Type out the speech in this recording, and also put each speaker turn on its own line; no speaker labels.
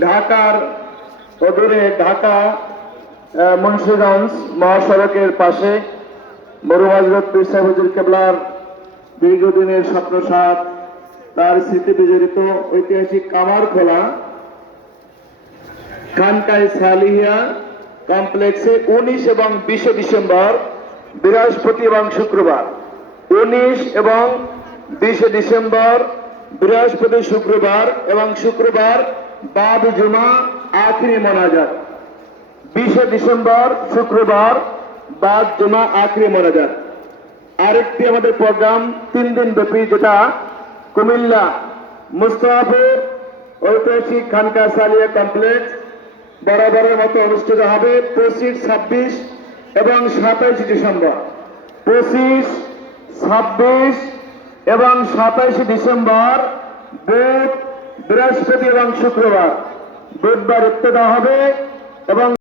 ঢাকার অদূরে ঢাকা মুন্সিগঞ্জ মহাসড়কের পাশে বড় হজরত পীর কেবলার দীর্ঘদিনের স্বপ্নসাত তার স্মৃতি বিজড়িত ঐতিহাসিক কামার খোলা খানকাই সালিহিয়া কমপ্লেক্সে উনিশ এবং বিশে ডিসেম্বর, বৃহস্পতি এবং শুক্রবার। উনিশ এবং বিশে ডিসেম্বর, বৃহস্পতি, শুক্রবার এবং শুক্রবার বাদ জুমা, আখরি মোনাজাত। বিশে ডিসেম্বর, শুক্রবার, বাদ জুমা, আখরি মোনাজাত। আরেকটি আমাদের প্রোগ্রাম তিন দিন ব্যাপী, যেটা কুমিল্লা মুস্তাফে ঐতিহাসিক খানকা সালিয়া কমপ্লেক্স বরাবরের মতো অনুষ্ঠিত হবে পঁচিশ, ছাব্বিশ এবং সাতাইশ ডিসেম্বর। পঁচিশ, ছাব্বিশ এবং সাতাইশে ডিসেম্বর বৃহস্পতি এবং শুক্রবার বুধবার ইত্তেদা হবে এবং